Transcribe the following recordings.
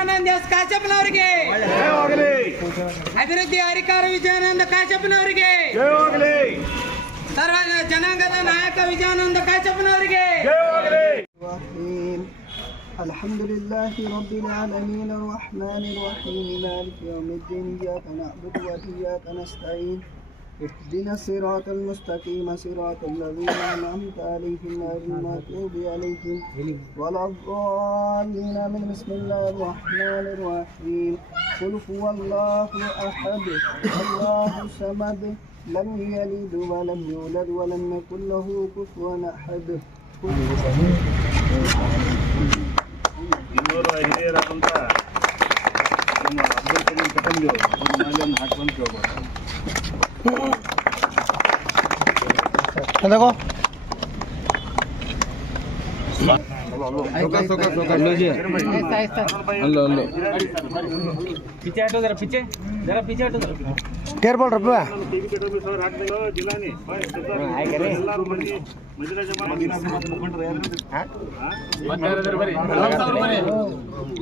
Vijayananda S ಕಾಶಪ್ಪನವರಿಗೆ, ಅಭಿವೃದ್ಧಿ ಅಧಿಕಾರಿ ವಿಜಯಾನಂದ ಕಾಶಪ್ಪನವರಿಗೆ, ಸರ್ವ ಜನಾಂಗದ ನಾಯಕ ವಿಜಯಾನಂದ ಕಾಶಪ್ಪನವರಿಗೆ. الحمد لله رب العالمين الرحمن الرحيم مالك يوم الدين إياك نعبد وإياك نستعين اهدنا الصراط المستقيم صراط الذين أنعمت عليهم غير المغضوب عليهم ولا الضالين آمين. بسم الله الرحمن الرحيم. قل هو الله أحد الله الصمد لم يلد ولم يولد ولم يكن له كفوا أحد. ಇನ್ನೂರು ಹಿರಿಯರಾದಂಥ ನಮ್ಮ ಅಬ್ದುಲ್ ಕರೀಂ ಕಟಂಜು ಒಂದು ಮಾಲೆಯನ್ನು ಹಾಕುವಂತ पीछे हटो जरा, पीछे जरा पीछे हटो केयर बोल रहा है टीवी कटोबी सर ಹಾಕಿದೋ ಜಿಲಾನಿ ಎಲ್ಲರೂ ಬನ್ನಿ ಮಜರಾ ಜಮಾನಿ ಮುಖಂಡರು ಯಾರು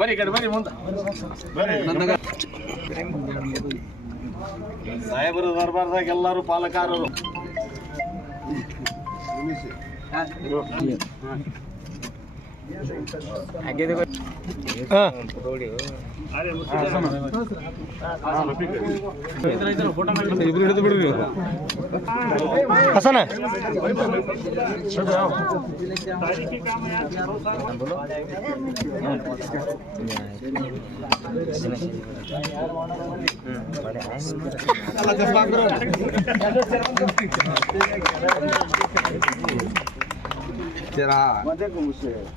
ಬರಿ ಕಡೆ ಬರಿ ಮುಂದೆ ಸಾಹೇಬರ ದರ್ಬಾರ್ದಾಗ ಎಲ್ಲರೂ ಪಾಲಕಾರರು हसन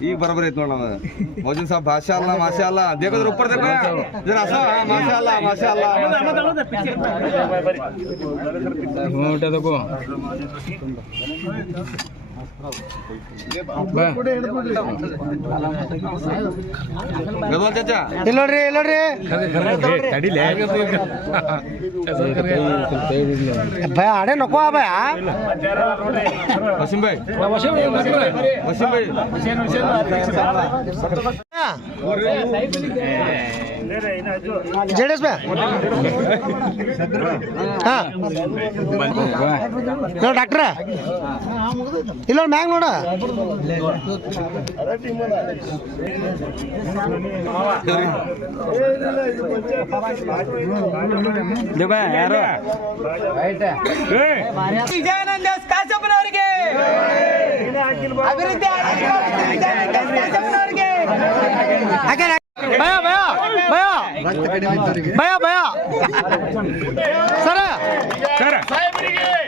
ಈಗ ಬರಬರ್ ಐತ್ ನೋಡ ಮೌಜನ್ ಸಾಹब माशाअल्लाह माशाअल्लाह देखो जरा ऊपर देखो जरा ऐसा माशाअल्लाह माशाअल्लाह मोटा देखो गदवाल चाचा इल्लोड्री तड़ीले भय आड़े नको आ भय वसीम भाई जेडस भय हाँ डॉक्टर इल्लो ಮ್ಯಾಗ ನೋಡ ಯಾರು ವಿಜಯಾನಂದ ಕಾಶಪ್ಪನವರಿಗೆ, ಅಭಿವೃದ್ಧಿ ಕಾಶಪ್ಪನವರಿಗೆ. ಭಯ ಭಯ ಭಯ ಭಯ ಭಯ ಸರ ಸಾಹೇಬರಿಗೆ